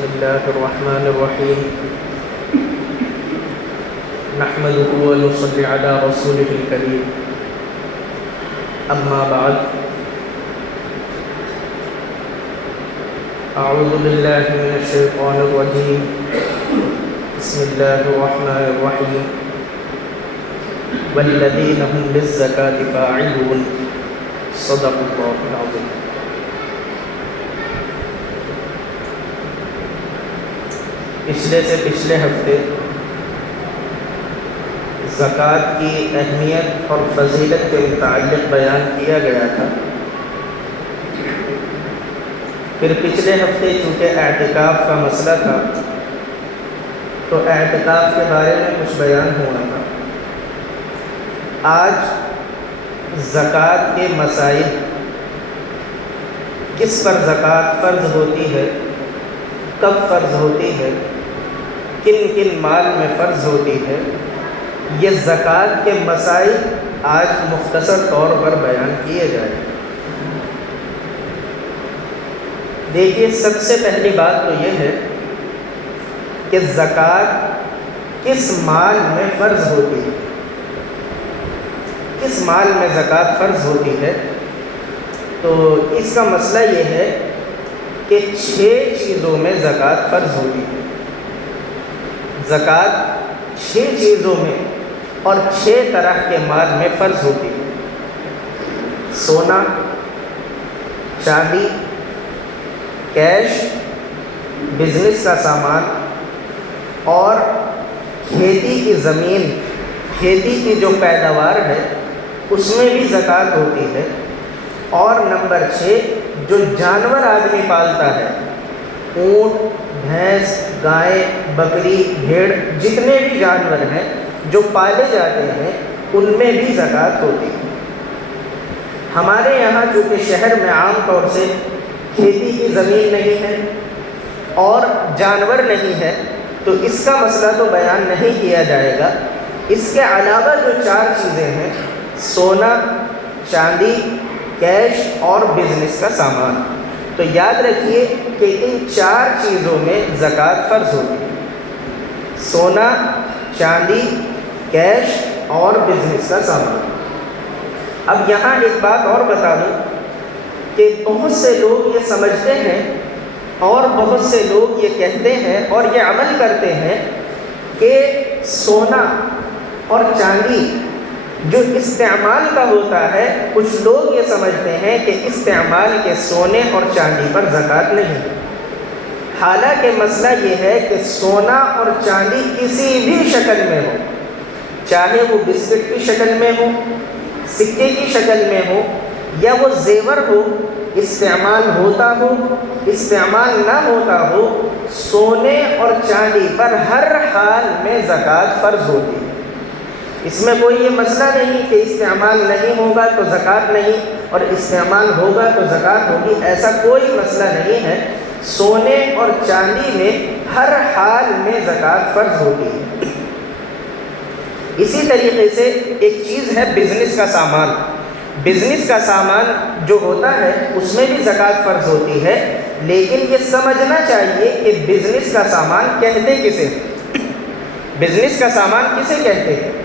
بسم الله الرحمن الرحيم نحمده ونصلي على رسوله الكريم أما بعد أعوذ بالله من الشيطان الرجيم بسم الله الرحمن الرحيم والذين هم للزكاة فاعلون صدق الله العظيم. پچھلے ہفتے زکوٰۃ کی اہمیت اور فضیلت کے متعلق بیان کیا گیا تھا. پھر پچھلے ہفتے چونکہ اعتکاف کا مسئلہ تھا تو اعتکاف کے بارے میں کچھ بیان ہونا تھا. آج زکوٰۃ کے مسائل، کس پر زکوٰۃ فرض ہوتی ہے، کب فرض ہوتی ہے، کن کن مال میں فرض ہوتی ہے، یہ زکوٰۃ کے مسائل آج مختصر طور پر بیان کیے جائیں. دیکھیے، سب سے پہلی بات تو یہ ہے کہ زکوٰۃ کس مال میں فرض ہوتی ہے. کس مال میں زکوٰۃ فرض ہوتی ہے؟ تو اس کا مسئلہ یہ ہے کہ 6 چیزوں میں زکوٰۃ فرض ہوتی ہے. زکوٰۃ 6 چیزوں میں اور 6 طرح کے مال میں فرض ہوتی ہے. سونا، چاندی، کیش، بزنس کا سامان اور کھیتی کی زمین، کھیتی کی جو پیداوار ہے اس میں بھی زکوٰۃ ہوتی ہے. اور نمبر 6، جو جانور آدمی پالتا ہے، اونٹ، بھینس، گائے، بکری، بھیڑ، جتنے بھی جانور ہیں جو پالے جاتے ہیں ان میں بھی زکوٰۃ ہوتی ہے. ہمارے یہاں چونکہ شہر میں عام طور سے کھیتی کی زمین نہیں ہے اور جانور نہیں ہے تو اس کا مسئلہ تو بیان نہیں کیا جائے گا. اس کے علاوہ جو 4 چیزیں ہیں، سونا، چاندی، کیش اور بزنس کا سامان، تو یاد رکھیے کہ ان 4 چیزوں میں زکوٰۃ فرض ہوتی ہے. سونا، چاندی، کیش اور بزنس کا سامان. اب یہاں ایک بات اور بتا دوں کہ بہت سے لوگ یہ سمجھتے ہیں اور بہت سے لوگ یہ کہتے ہیں اور یہ عمل کرتے ہیں کہ سونا اور چاندی جو استعمال کا ہوتا ہے، کچھ لوگ یہ سمجھتے ہیں کہ استعمال کے سونے اور چاندی پر زکوٰۃ نہیں. حالانکہ مسئلہ یہ ہے کہ سونا اور چاندی کسی بھی شکل میں ہو، چاہے وہ بسکٹ کی شکل میں ہو، سکے کی شکل میں ہو یا وہ زیور ہو، استعمال ہوتا ہو، استعمال نہ ہوتا ہو، سونے اور چاندی پر ہر حال میں زکوٰۃ فرض ہوتی ہے. اس میں کوئی یہ مسئلہ نہیں کہ استعمال نہیں ہوگا تو زکوٰۃ نہیں اور استعمال ہوگا تو زکوٰۃ ہوگی. ایسا کوئی مسئلہ نہیں ہے. سونے اور چاندی میں ہر حال میں زکوٰۃ فرض ہوتی ہے. اسی طریقے سے ایک چیز ہے بزنس کا سامان. بزنس کا سامان جو ہوتا ہے اس میں بھی زکوٰۃ فرض ہوتی ہے، لیکن یہ سمجھنا چاہیے کہ بزنس کا سامان کہتے کسے؟ بزنس کا سامان کسے کہتے ہیں؟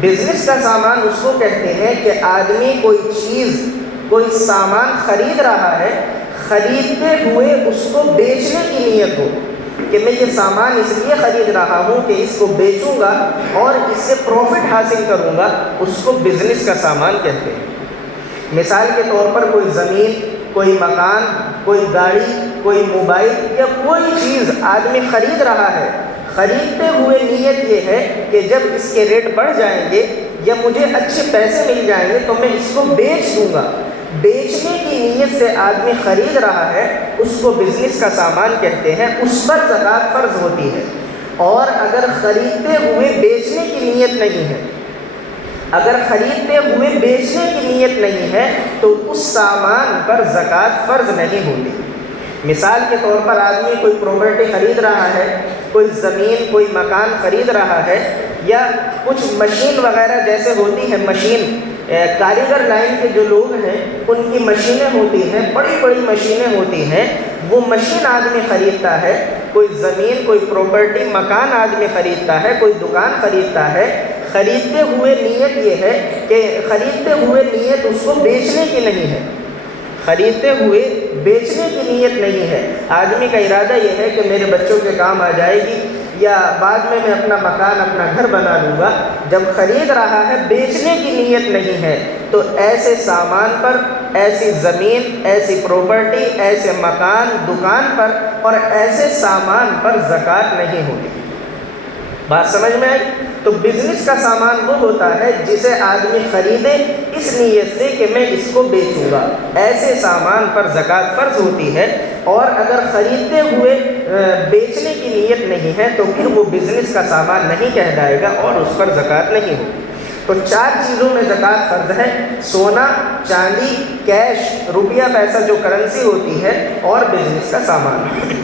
بزنس کا سامان اس کو کہتے ہیں کہ آدمی کوئی چیز، کوئی سامان خرید رہا ہے، خریدتے ہوئے اس کو بیچنے کی نیت ہو کہ میں یہ سامان اس لیے خرید رہا ہوں کہ اس کو بیچوں گا اور اس سے پروفٹ حاصل کروں گا، اس کو بزنس کا سامان کہتے ہیں. مثال کے طور پر کوئی زمین، کوئی مکان، کوئی گاڑی، کوئی موبائل یا کوئی چیز آدمی خرید رہا ہے، خریدتے ہوئے نیت یہ ہے کہ جب اس کے ریٹ بڑھ جائیں گے یا مجھے اچھے پیسے مل جائیں گے تو میں اس کو بیچ دوں گا. بیچنے کی نیت سے آدمی خرید رہا ہے، اس کو بزنس کا سامان کہتے ہیں، اس پر زکوٰۃ فرض ہوتی ہے. اور اگر خریدتے ہوئے بیچنے کی نیت نہیں ہے، اگر خریدتے ہوئے بیچنے کی نیت نہیں ہے تو اس سامان پر زکوٰۃ فرض نہیں ہوتی. مثال کے طور پر آدمی کوئی پراپرٹی خرید رہا ہے، کوئی زمین، کوئی مکان خرید رہا ہے یا کچھ مشین وغیرہ جیسے ہوتی ہے، مشین کاریگر لائن کے جو لوگ ہیں ان کی مشینیں ہوتی ہیں، بڑی بڑی مشینیں ہوتی ہیں، وہ مشین آدمی خریدتا ہے کوئی زمین، کوئی پراپرٹی، مکان آدمی خریدتا ہے، کوئی دکان خریدتا ہے، خریدتے ہوئے نیت یہ ہے کہ خریدتے ہوئے نیت اس کو بیچنے کی نہیں ہے، خریدتے ہوئے بیچنے کی نیت نہیں ہے۔ آدمی کا ارادہ یہ ہے کہ میرے بچوں کے کام آ جائے گی، یا بعد میں اپنا مکان، اپنا گھر بنا لوں گا۔ جب خرید رہا ہے، بیچنے کی نیت نہیں ہے، تو ایسے سامان پر، ایسی زمین، ایسی پراپرٹی، ایسے مکان، دکان پر اور ایسے سامان پر زکوٰۃ نہیں ہوگی۔ بات سمجھ میں آئی؟ تو بزنس کا سامان وہ ہوتا ہے جسے آدمی خریدے اس نیت سے کہ میں اس کو بیچوں گا، ایسے سامان پر زکوٰۃ فرض ہوتی ہے۔ اور اگر خریدتے ہوئے بیچنے کی نیت نہیں ہے تو پھر وہ بزنس کا سامان نہیں کہلائے گا اور اس پر زکوٰۃ نہیں ہوگی۔ تو 4 چیزوں میں زکوٰۃ فرض ہے: سونا، چاندی، کیش، روپیہ پیسہ جو کرنسی ہوتی ہے، اور بزنس کا سامان۔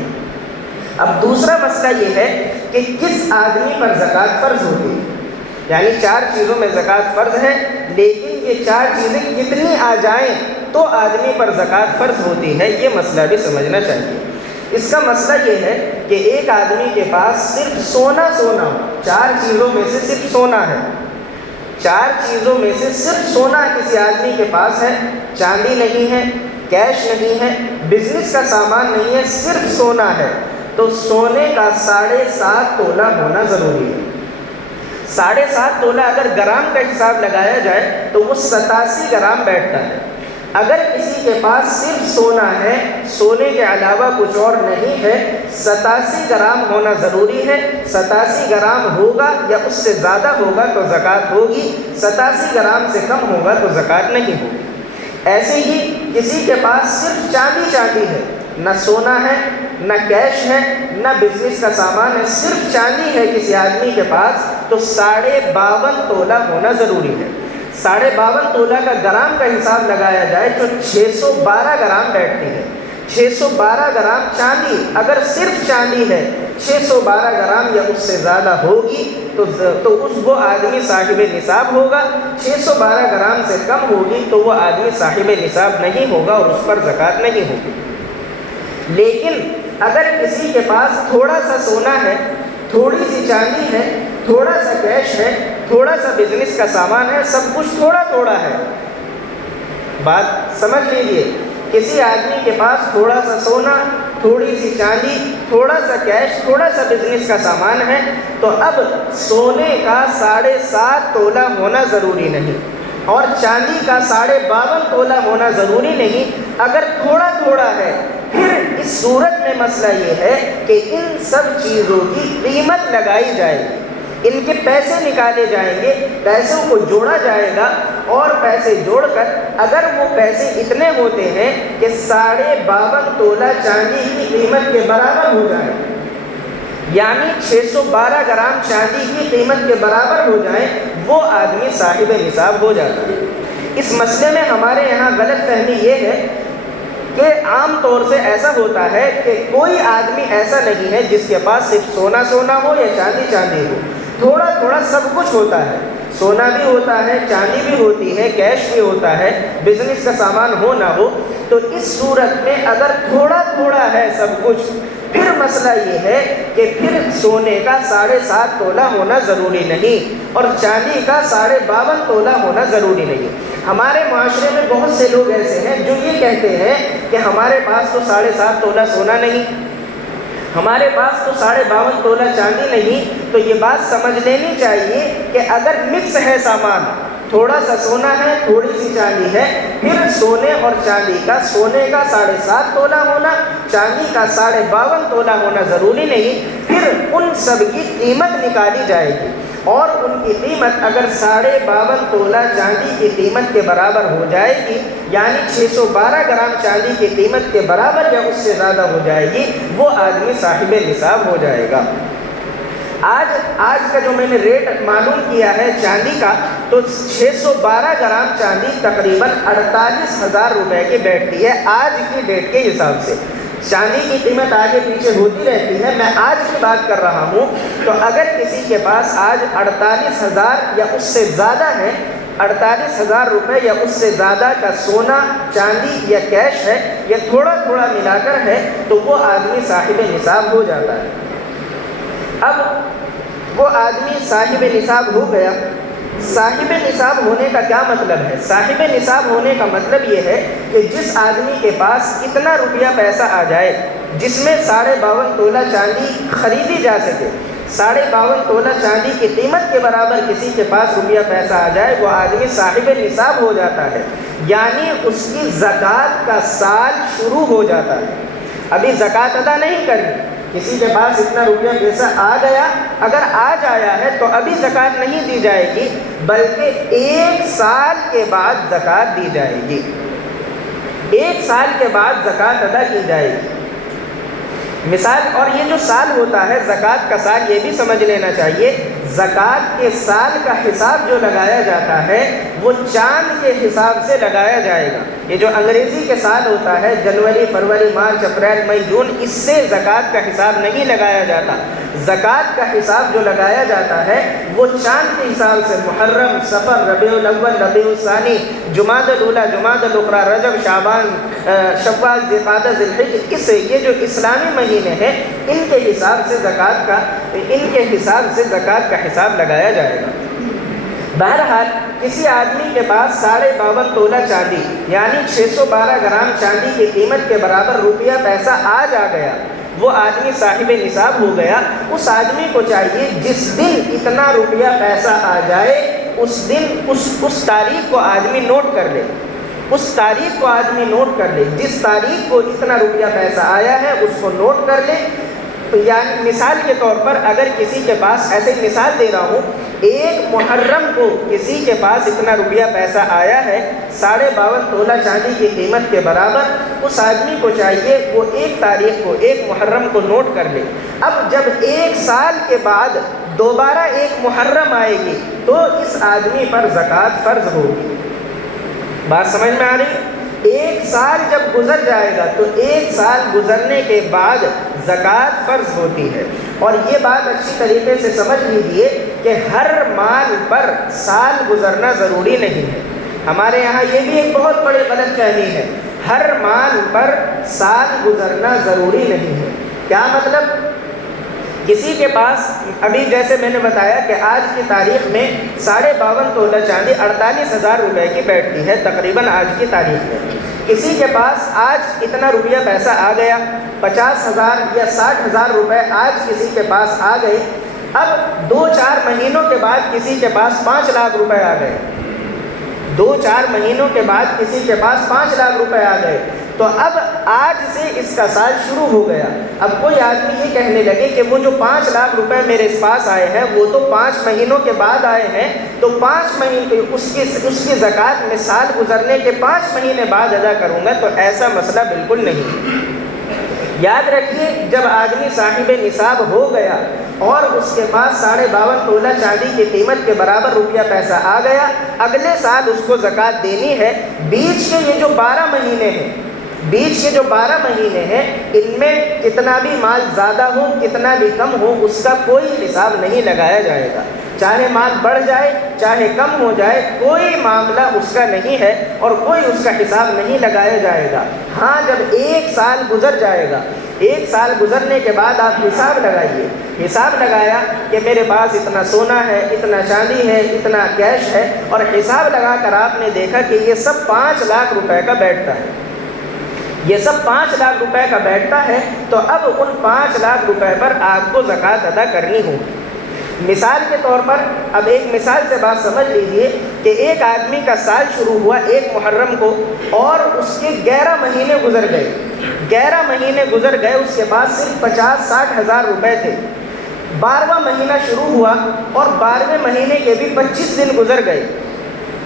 اب دوسرا مسئلہ یہ ہے کہ کس آدمی پر زکوٰۃ فرض ہوتی ہے، یعنی 4 چیزوں میں زکوٰۃ فرض ہے، لیکن یہ 4 چیزیں کتنی آ جائیں تو آدمی پر زکوٰۃ فرض ہوتی ہے، یہ مسئلہ بھی سمجھنا چاہیے۔ اس کا مسئلہ یہ ہے کہ ایک آدمی کے پاس صرف سونا ہو، 4 چیزوں میں سے صرف سونا ہے، 4 چیزوں میں سے صرف سونا کسی آدمی کے پاس ہے، چاندی نہیں ہے، کیش نہیں ہے، بزنس کا سامان نہیں ہے، صرف سونا ہے، تو سونے کا 7.5 تولہ ہونا ضروری ہے۔ 7.5 تولہ اگر گرام کا حساب لگایا جائے تو وہ 87 گرام بیٹھتا ہے۔ اگر کسی کے پاس صرف سونا ہے، سونے کے علاوہ کچھ اور نہیں ہے، 87 گرام ہونا ضروری ہے۔ 87 گرام ہوگا یا اس سے زیادہ ہوگا تو زکوٰۃ ہوگی، 87 گرام سے کم ہوگا تو زکوٰۃ نہیں ہوگی۔ ایسے ہی کسی کے پاس صرف چاندی ہے، نہ سونا ہے، نہ کیش ہے، نہ بزنس کا سامان ہے، صرف چاندی ہے کسی آدمی کے پاس، تو 52.5 تولہ ہونا ضروری ہے۔ 52.5 تولہ کا گرام کا حساب لگایا جائے تو 612 گرام بیٹھتی ہے۔ 612 گرام چاندی، اگر صرف چاندی ہے، 612 گرام یا اس سے زیادہ ہوگی تو وہ آدمی صاحب نصاب ہوگا، 612 گرام سے کم ہوگی تو وہ آدمی صاحب نصاب نہیں ہوگا اور اس پر زکوٰۃ نہیں ہوگی۔ لیکن اگر کسی کے پاس تھوڑا سا سونا ہے، تھوڑی سی چاندی ہے، تھوڑا سا کیش ہے، تھوڑا سا بزنس کا سامان ہے، سب کچھ تھوڑا تھوڑا ہے، بات سمجھ لیجیے، کسی آدمی کے پاس تھوڑا سا سونا، تھوڑی سی چاندی، تھوڑا سا کیش، تھوڑا سا بزنس کا سامان ہے، تو اب سونے کا 7.5 تولہ ہونا ضروری نہیں اور چاندی کا 52.5 تولہ ہونا ضروری نہیں۔ اگر تھوڑا تھوڑا ہے، پھر اس صورت میں مسئلہ یہ ہے کہ ان سب چیزوں کی قیمت لگائی جائے گی، ان کے پیسے نکالے جائیں گے، پیسوں کو جوڑا جائے گا، اور پیسے جوڑ کر اگر وہ پیسے اتنے ہوتے ہیں کہ 52.5 تولہ چاندی کی قیمت کے برابر ہو جائے، یعنی 612 گرام چاندی کی قیمت کے برابر ہو جائیں، وہ آدمی صاحب نصاب ہو جاتا ہے۔ اس مسئلے میں ہمارے یہاں غلط فہمی یہ ہے کہ عام طور سے ایسا ہوتا ہے کہ کوئی آدمی ایسا نہیں ہے جس کے پاس صرف سونا ہو یا چاندی ہو، تھوڑا تھوڑا سب کچھ ہوتا ہے، سونا بھی ہوتا ہے، چاندی بھی ہوتی ہے، کیش بھی ہوتا ہے، بزنس کا سامان ہو نہ ہو۔ تو اس صورت میں اگر تھوڑا تھوڑا ہے سب کچھ، پھر مسئلہ یہ ہے کہ پھر سونے کا 7.5 تولہ ہونا ضروری نہیں اور چاندی کا 52.5 تولہ ہونا ضروری نہیں۔ ہمارے معاشرے میں بہت سے لوگ ایسے ہیں جو یہ کہتے ہیں کہ ہمارے پاس تو 7.5 تولہ سونا نہیں، ہمارے پاس تو 52.5 تولہ چاندی نہیں۔ تو یہ بات سمجھ لینی چاہیے کہ اگر مکس ہے سامان، تھوڑا سا سونا ہے، تھوڑی سی چاندی ہے، پھر سونے اور چاندی کا، سونے کا 7.5 تولہ ہونا، چاندی کا 52.5 تولہ ہونا ضروری نہیں، پھر ان سب کی قیمت نکالی جائے گی، اور ان کی قیمت اگر 52.5 تولہ چاندی کی قیمت کے برابر ہو جائے گی، یعنی 612 گرام چاندی کی قیمت کے برابر یا اس سے زیادہ ہو جائے گی، وہ آدمی صاحب نصاب ہو جائے گا۔ آج کا جو میں نے ریٹ معلوم کیا ہے چاندی کا، تو 612 گرام چاندی تقریباً 48,000 روپے کی بیٹھتی ہے آج کی ڈیٹ کے حساب سے۔ چاندی کی قیمت آگے پیچھے ہوتی رہتی ہے، میں آج کی بات کر رہا ہوں۔ تو اگر کسی کے پاس آج 48,000 یا اس سے زیادہ ہے 48,000 روپے یا اس سے زیادہ کا سونا چاندی یا کیش ہے یا تھوڑا تھوڑا ملا کر ہے تو وہ آدمی صاحب نصاب ہو جاتا ہے۔ اب وہ آدمی صاحب نصاب ہو گیا۔ صاحب نصاب ہونے کا کیا مطلب ہے؟ صاحب نصاب ہونے کا مطلب یہ ہے کہ جس آدمی کے پاس اتنا روپیہ پیسہ آ جائے جس میں 52.5 تولہ چاندی خریدی جا سکے، 52.5 تولہ چاندی کی قیمت کے برابر کسی کے پاس روپیہ پیسہ آ جائے، وہ آدمی صاحب نصاب ہو جاتا ہے، یعنی اس کی زکوٰۃ کا سال شروع ہو جاتا ہے۔ ابھی زکوٰۃ ادا نہیں کرنی، کسی کے پاس اتنا روپیہ پیسہ آ گیا، اگر آج آیا ہے تو ابھی زکوٰۃ نہیں دی جائے گی، بلکہ 1 سال کے بعد زکوٰۃ دی جائے گی، 1 سال کے بعد زکوٰۃ ادا کی جائے گی۔ مثال، اور یہ جو سال ہوتا ہے زکوٰۃ کا سال، یہ بھی سمجھ لینا چاہیے، زکوٰۃ کے سال کا حساب جو لگایا جاتا ہے وہ چاند کے حساب سے لگایا جائے گا۔ یہ جو انگریزی کے سال ہوتا ہے، جنوری، فروری، مارچ، اپریل، مئی، جون، اس سے زکوٰۃ کا حساب نہیں لگایا جاتا۔ زکوٰۃ کا حساب جو لگایا جاتا ہے وہ چاند کے حساب سے، محرم، صفر، ربیع الاول، ربیع الثانی، جمادی الاولیٰ، جمادی الاخریٰ، رجب، شعبان، شوال، ذی القعدہ، ذی الحجہ، اس سے یہ جو اسلامی مہینے ہیں ان کے حساب سے زکوٰۃ کا حساب لگایا جائے گا۔ بہرحال کسی آدمی کے پاس 52.5 تولہ چاندی یعنی 612 گرام چاندی کی قیمت کے برابر روپیہ پیسہ آج آ گیا، وہ آدمی صاحب نصاب ہو گیا۔ اس آدمی کو چاہیے جس دن اتنا روپیہ پیسہ آ جائے اس دن اس تاریخ کو آدمی نوٹ کر لے، اس تاریخ کو آدمی نوٹ کر لے، جس تاریخ کو اتنا روپیہ پیسہ آیا ہے اس کو نوٹ کر لے۔ یعنی مثال کے طور پر اگر کسی کے پاس، ایسے ہی مثال دے رہا ہوں، 1 محرم کو کسی کے پاس اتنا روپیہ پیسہ آیا ہے 52.5 تولہ چاندی کی قیمت کے برابر، اس آدمی کو چاہیے وہ 1 تاریخ کو، 1 محرم کو نوٹ کر لے۔ اب جب 1 سال کے بعد دوبارہ 1 محرم آئے گی تو اس آدمی پر زکوٰۃ فرض ہوگی۔ بات سمجھ میں آ رہی ہے؟ 1 سال جب گزر جائے گا تو 1 سال گزرنے کے بعد زکوٰۃ فرض ہوتی ہے۔ اور یہ بات اچھی طریقے سے سمجھ لیجیے کہ ہر مال پر سال گزرنا ضروری نہیں ہے۔ ہمارے یہاں یہ بھی ایک بہت بڑی غلط فہمی ہے، ہر مال پر سال گزرنا ضروری نہیں ہے۔ کیا مطلب؟ کسی کے پاس ابھی جیسے میں نے بتایا کہ آج کی تاریخ میں 52.5 تولہ چاندی 48,000 روپے کی بیٹھتی ہے تقریباً آج کی تاریخ میں۔ کسی کے پاس آج اتنا روپیہ پیسہ آ گیا، 50,000 یا 60,000 روپے آج کسی کے پاس آ گئے۔ اب 2-4 مہینوں کے بعد کسی کے پاس 5 لاکھ روپے آ گئے، 2-4 مہینوں کے بعد کسی کے پاس 5 لاکھ روپے آ گئے، تو اب آج سے اس کا سال شروع ہو گیا۔ اب کوئی آدمی یہ کہنے لگے کہ وہ جو 5 لاکھ روپے میرے پاس آئے ہیں وہ تو 5 مہینوں کے بعد آئے ہیں، تو 5 مہینے اس کی زکوٰۃ میں سال گزرنے کے 5 مہینے بعد ادا کروں گا، تو ایسا مسئلہ بالکل نہیں۔ یاد رکھیے، جب آدمی صاحب نصاب ہو گیا اور اس کے پاس 52.5 تولہ چاندی کی قیمت کے برابر روپیہ پیسہ آ گیا، اگلے سال اس کو زکوٰۃ دینی ہے۔ بیچ کے یہ جو 12 مہینے ہیں، بیچ کے جو 12 مہینے ہیں، ان میں کتنا بھی مال زیادہ ہو کتنا بھی کم ہو اس کا کوئی حساب نہیں لگایا جائے گا، چاہے مال بڑھ جائے چاہے کم ہو جائے، کوئی معاملہ اس کا نہیں ہے اور کوئی اس کا حساب نہیں لگایا جائے گا۔ ہاں جب 1 سال گزر جائے گا، 1 سال گزرنے کے بعد آپ حساب لگائیے، حساب لگایا کہ میرے پاس اتنا سونا ہے، اتنا چاندی ہے، اتنا کیش ہے، اور حساب لگا کر آپ نے دیکھا کہ یہ سب 5 لاکھ روپے کا بیٹھتا ہے، یہ سب 5 لاکھ روپے کا بیٹھتا ہے، تو اب ان 5 لاکھ روپے پر آپ کو زکوٰۃ ادا کرنی ہوگی۔ مثال کے طور پر اب ایک مثال سے بات سمجھ لیجئے کہ ایک آدمی کا سال شروع ہوا 1 محرم کو اور اس کے 11 مہینے گزر گئے، 11 مہینے گزر گئے، اس کے پاس صرف 50-60 ہزار روپے تھے۔ 12واں مہینہ شروع ہوا اور 12ویں مہینے کے بھی 25 دن گزر گئے،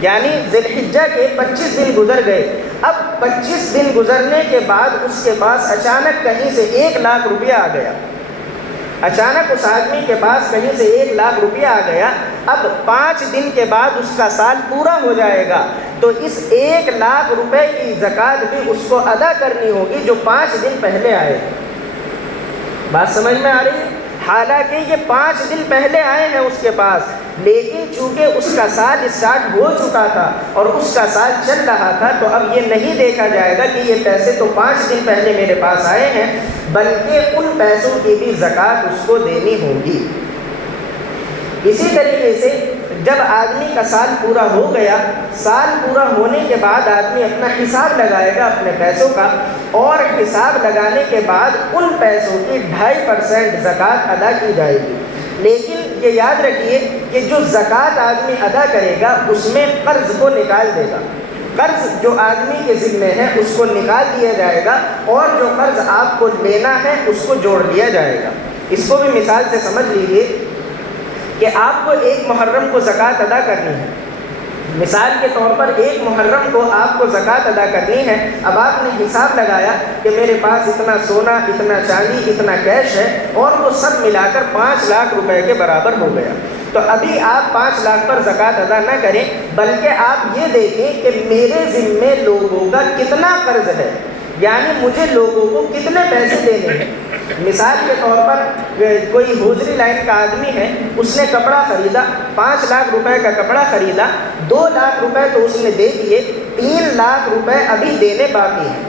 یعنی ذی الحجہ کے 25 دن گزر گئے۔ اب 25 دن گزرنے کے بعد اس کے پاس اچانک کہیں سے 1 لاکھ روپیہ آ گیا، اچانک اس آدمی کے پاس کہیں سے 1 لاکھ روپیہ آ گیا۔ اب 5 دن کے بعد اس کا سال پورا ہو جائے گا، تو اس 1 لاکھ روپے کی زکوٰۃ بھی اس کو ادا کرنی ہوگی جو 5 دن پہلے آئے۔ بات سمجھ میں آ رہی ہے؟ حالانکہ یہ 5 دن پہلے آئے ہیں اس کے پاس، لیکن چونکہ اس کا سال اسٹارٹ ہو چکا تھا اور اس کا سال چل رہا تھا، تو اب یہ نہیں دیکھا جائے گا کہ یہ پیسے تو 5 دن پہلے میرے پاس آئے ہیں، بلکہ ان پیسوں کی بھی زکوٰۃ اس کو دینی ہوگی۔ اسی طریقے سے جب آدمی کا سال پورا ہو گیا، سال پورا ہونے کے بعد آدمی اپنا حساب لگائے گا اپنے پیسوں کا، اور حساب لگانے کے بعد ان پیسوں کی 2.5% زکوٰۃ ادا کی جائے گی۔ لیکن یہ یاد رکھیے کہ جو زکوٰۃ آدمی ادا کرے گا اس میں قرض کو نکال دے گا۔ قرض جو آدمی کے ذمے ہے اس کو نکال دیا جائے گا، اور جو قرض آپ کو لینا ہے اس کو جوڑ لیا جائے گا۔ اس کو بھی مثال سے سمجھ لیجیے کہ آپ کو 1 محرم کو زکوٰۃ ادا کرنی ہے۔ مثال کے طور پر 1 محرم کو آپ کو زکوٰۃ ادا کرنی ہے۔ اب آپ نے حساب لگایا کہ میرے پاس اتنا سونا، اتنا چاندی، اتنا کیش ہے، اور وہ سب ملا کر 5 لاکھ روپے کے برابر ہو گیا۔ تو ابھی آپ 5 لاکھ پر زکوٰۃ ادا نہ کریں، بلکہ آپ یہ دیکھیں کہ میرے ذمے لوگوں کا کتنا قرض ہے، یعنی مجھے لوگوں کو کتنے پیسے دینے ہیں۔ مثال کے طور پر کوئی حوضری لائن کا آدمی ہے، اس نے کپڑا خریدا، 5 لاکھ روپے کا کپڑا خریدا، 2 لاکھ روپے تو اس نے دے دیے، 3 لاکھ روپے ابھی دینے باقی ہیں۔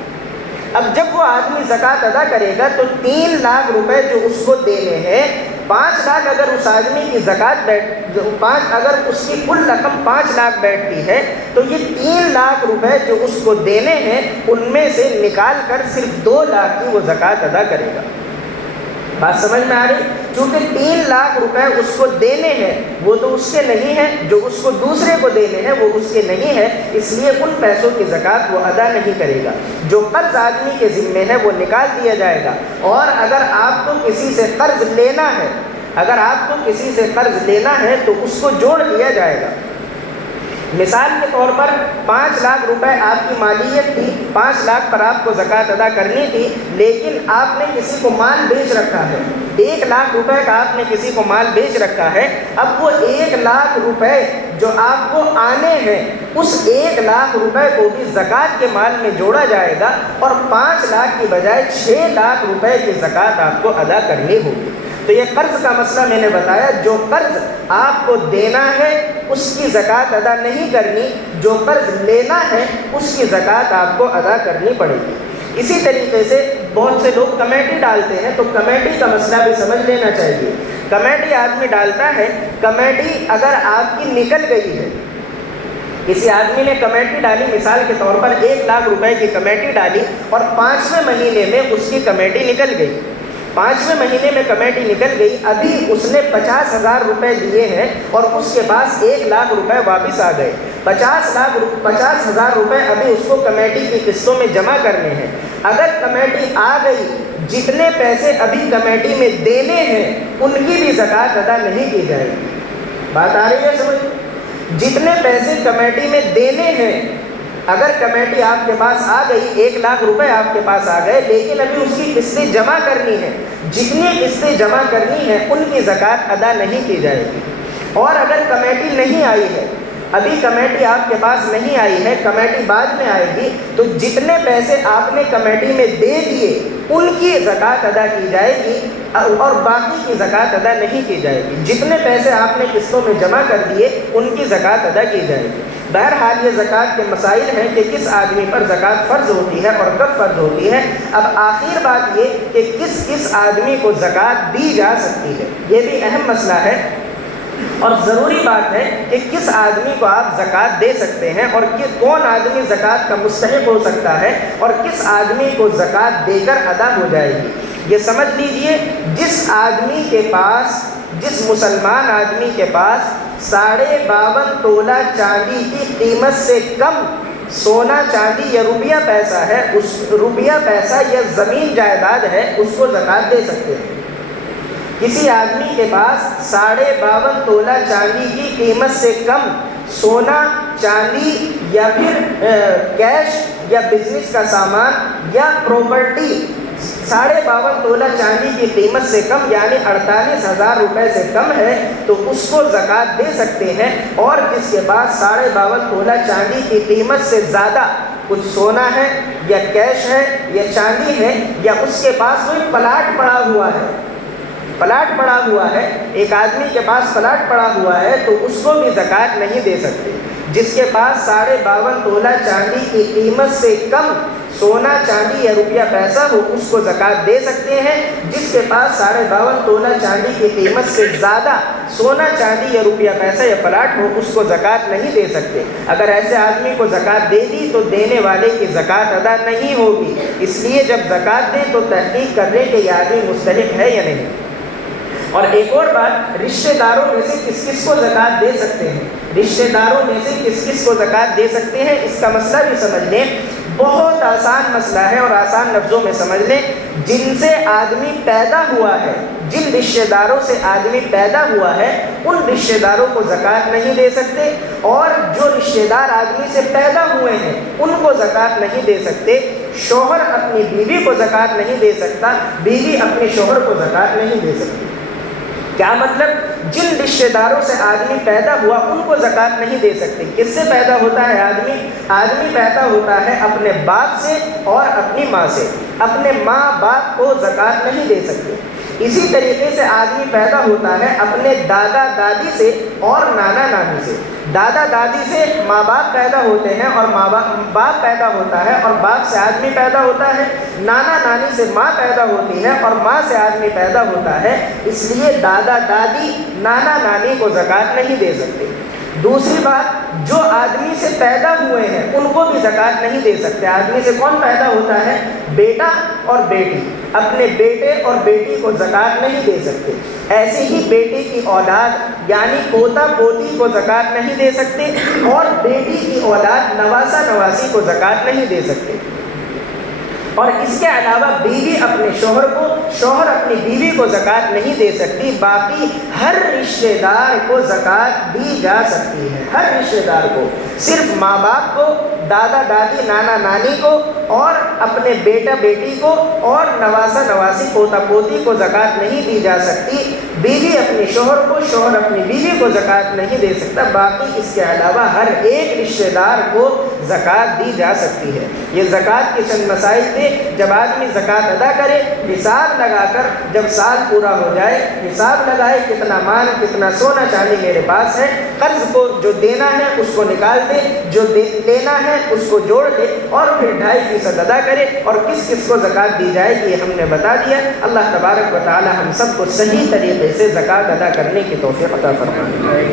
اب جب وہ آدمی زکوٰۃ ادا کرے گا تو 3 لاکھ روپے جو اس کو دینے ہیں، 5 لاکھ اگر اس آدمی کی زکوٰۃ اگر اس کی کل رقم 5 لاکھ بیٹھتی ہے، تو یہ 3 لاکھ روپے جو اس کو دینے ہیں ان میں سے نکال کر صرف 2 لاکھ کی وہ زکوٰۃ ادا کرے گا۔ بات سمجھ میں آ رہی؟ چونکہ 3 لاکھ روپے اس کو دینے ہیں، وہ تو اس کے نہیں ہیں، جو اس کو دوسرے کو دینے ہیں وہ اس کے نہیں ہے، اس لیے ان پیسوں کی زکوٰۃ وہ ادا نہیں کرے گا۔ جو قرض آدمی کے ذمے ہے وہ نکال دیا جائے گا۔ اور اگر آپ کو کسی سے قرض لینا ہے تو اس کو جوڑ لیا جائے گا۔ مثال کے طور پر 5 لاکھ روپے آپ کی مالیت تھی، 5 لاکھ پر آپ کو زکوٰۃ ادا کرنی تھی، لیکن آپ نے کسی کو مال بیچ رکھا ہے، 1 لاکھ روپے کا آپ نے کسی کو مال بیچ رکھا ہے۔ اب وہ 1 لاکھ روپے جو آپ کو آنے ہیں، اس 1 لاکھ روپے کو بھی زکوٰۃ کے مال میں جوڑا جائے گا، اور 5 لاکھ کی بجائے 6 لاکھ روپے کی زکوٰۃ آپ کو ادا کرنی ہوگی۔ تو یہ قرض کا مسئلہ میں نے بتایا، جو قرض آپ کو دینا ہے اس کی زکوٰۃ ادا نہیں کرنی، جو قرض لینا ہے اس کی زکوٰۃ آپ کو ادا کرنی پڑے گی۔ اسی طریقے سے بہت سے لوگ کمیٹی ڈالتے ہیں، تو کمیٹی کا مسئلہ بھی سمجھ لینا چاہیے۔ کمیٹی آدمی ڈالتا ہے، کمیٹی اگر آپ کی نکل گئی ہے، کسی آدمی نے کمیٹی ڈالی، مثال کے طور پر 1 لاکھ روپے کی کمیٹی ڈالی، اور 5ویں مہینے میں اس کی کمیٹی نکل گئی، 5ویں مہینے میں کمیٹی نکل گئی، ابھی اس نے 50,000 روپے دیے ہیں اور اس کے پاس 1 لاکھ روپے واپس آ گئے، 50,000 روپے ابھی اس کو کمیٹی کی قسطوں میں جمع کرنے ہیں۔ اگر کمیٹی آ گئی، جتنے پیسے ابھی کمیٹی میں دینے ہیں ان کی بھی زکوٰۃ ادا نہیں کی جائے گی۔ بات آ رہی ہے سمجھ؟ جتنے پیسے کمیٹی میں دینے ہیں، اگر کمیٹی آپ کے پاس آ گئی، 1 لاکھ روپے آپ کے پاس آ گئے، لیکن ابھی اس کی قسطیں جمع کرنی ہیں، جتنی قسطیں جمع کرنی ہیں ان کی زکوٰۃ ادا نہیں کی جائے گی۔ اور اگر کمیٹی نہیں آئی ہے، ابھی کمیٹی آپ کے پاس نہیں آئی ہے، کمیٹی بعد میں آئے گی، تو جتنے پیسے آپ نے کمیٹی میں دے دیے ان کی زکوٰۃ ادا کی جائے گی، اور باقی کی زکوٰۃ ادا نہیں کی جائے گی۔ جتنے پیسے آپ نے قسطوں میں جمع کر دیے ان کی زکوٰۃ ادا کی جائے گی۔ بہرحال یہ زکوٰۃ کے مسائل ہیں کہ کس آدمی پر زکوٰۃ فرض ہوتی ہے اور کب فرض ہوتی ہے۔ اب آخر بات یہ کہ کس آدمی کو زکوٰۃ دی جا سکتی ہے، یہ بھی اہم مسئلہ ہے، اور ضروری بات ہے کہ کس آدمی کو آپ زکوٰۃ دے سکتے ہیں، اور کون آدمی زکوٰۃ کا مستحق ہو سکتا ہے، اور کس آدمی کو زکوٰۃ دے کر ادا ہو جائے گی۔ یہ سمجھ لیجئے، جس مسلمان آدمی کے پاس 52.5 تولہ چاندی کی قیمت سے کم سونا چاندی یا روپیہ پیسہ ہے، اس روپیہ پیسہ یا زمین جائیداد ہے، اس کو زکوٰۃ دے سکتے ہیں۔ کسی آدمی کے پاس 52.5 تولہ چاندی کی قیمت سے کم سونا چاندی یا پھر کیش یا بزنس کا سامان یا پراپرٹی 52.5 تولہ چاندی کی قیمت سے کم، یعنی 48,000 روپے سے کم ہے، تو اس کو زکوٰۃ دے سکتے ہیں۔ اور جس کے پاس 52.5 تولہ چاندی کی قیمت سے زیادہ کچھ سونا ہے یا کیش ہے یا چاندی ہے، یا اس کے پاس کوئی پلاٹ پڑا ہوا ہے، پلاٹ پڑا ہوا ہے، ایک آدمی کے پاس پلاٹ پڑا ہوا ہے تو اس کو بھی زکوٰۃ نہیں دے سکتے۔ جس کے پاس 52.5 تولہ چاندی کی قیمت سے کم سونا چاندی یا روپیہ پیسہ ہو اس کو زکوٰۃ دے سکتے ہیں۔ جس کے پاس 52.5 تولہ چاندی کی قیمت سے زیادہ سونا چاندی یا روپیہ پیسہ یا پلاٹ ہو اس کو زکوٰۃ نہیں دے سکتے۔ اگر ایسے آدمی کو زکوٰۃ دے دی تو دینے والے کی زکوٰۃ ادا نہیں ہوگی، اس لیے جب زکوٰۃ دیں تو تحقیق کر لیں کہ یہ آدمی مستحق ہے یا نہیں۔ اور ایک اور بات، رشتہ داروں میں سے کس کس کو زکوٰۃ دے سکتے ہیں؟ رشتہ داروں میں سے کس کس کو زکوٰۃ دے سکتے ہیں، اس کا مسئلہ بھی سمجھ لیں۔ بہت آسان مسئلہ ہے اور آسان لفظوں میں سمجھ لیں۔ جن سے آدمی پیدا ہوا ہے، جن رشتہ داروں سے آدمی پیدا ہوا ہے ان رشتہ داروں کو زکوٰۃ نہیں دے سکتے، اور جو رشتہ دار آدمی سے پیدا ہوئے ہیں ان کو زکوٰۃ نہیں دے سکتے۔ شوہر اپنی بیوی کو زکوٰۃ نہیں دے سکتا، بیوی اپنے شوہر کو زکوٰۃ نہیں دے سکتی۔ کیا مطلب؟ جن رشتہ داروں سے آدمی پیدا ہوا ان کو زکوٰۃ نہیں دے سکتے۔ کس سے پیدا ہوتا ہے آدمی؟ آدمی پیدا ہوتا ہے اپنے باپ سے اور اپنی ماں سے، اپنے ماں باپ کو زکوٰۃ نہیں دے سکتے۔ اسی طریقے سے آدمی پیدا ہوتا ہے اپنے دادا دادی سے اور نانا نانی سے۔ دادا دادی سے ماں باپ پیدا ہوتے ہیں اور باپ پیدا ہوتا ہے اور باپ سے آدمی پیدا ہوتا ہے۔ نانا نانی سے ماں پیدا ہوتی ہے اور ماں سے آدمی پیدا ہوتا ہے، اس لیے دادا دادی نانا نانی کو زکوٰۃ نہیں دے سکتے۔ دوسری بات، جو آدمی سے پیدا ہوئے ہیں ان کو بھی زکوٰۃ نہیں دے سکتے۔ آدمی سے کون پیدا ہوتا ہے؟ بیٹا اور بیٹی، اپنے بیٹے اور بیٹی کو زکوٰۃ نہیں دے سکتے۔ ایسے ہی بیٹے کی اولاد یعنی پوتا پوتی کو زکوٰۃ نہیں دے سکتے، اور بیٹی کی اولاد نواسا نواسی کو زکوٰۃ نہیں دے سکتے۔ اور اس کے علاوہ بیوی اپنے شوہر کو، شوہر اپنی بیوی کو زکوٰۃ نہیں دے سکتی۔ باقی ہر رشتہ دار کو زکوٰۃ دی جا سکتی ہے، ہر رشتہ دار کو، صرف ماں باپ کو، دادا دادی نانا نانی کو، اور اپنے بیٹا بیٹی کو اور نواسا نواسی پوتا پوتی کو زکوٰۃ نہیں دی جا سکتی۔ بیوی اپنے شوہر کو، شوہر اپنی بیوی کو زکوٰۃ نہیں دے سکتا۔ باقی اس کے علاوہ ہر ایک رشتہ دار کو زکوٰۃ دی جا سکتی ہے۔ یہ زکوٰۃ کے چند مسائل تھے۔ جب آدمی زکوٰۃ ادا کرے، حساب لگا کر جب سال پورا ہو جائے حساب لگائے کتنا مال کتنا سونا چاندی میرے پاس ہے، قرض کو جو دینا ہے اس کو نکال دے، جو لینا ہے اس کو جوڑ دے، اور پھر 2.5% ادا کرے۔ اور کس کس کو زکوٰۃ دی جائے گی یہ ہم نے بتا دیا۔ اللہ تبارک و تعالی ہم سب کو صحیح طریقے سے زکوٰۃ ادا کرنے کی توفیق عطا فرمائے۔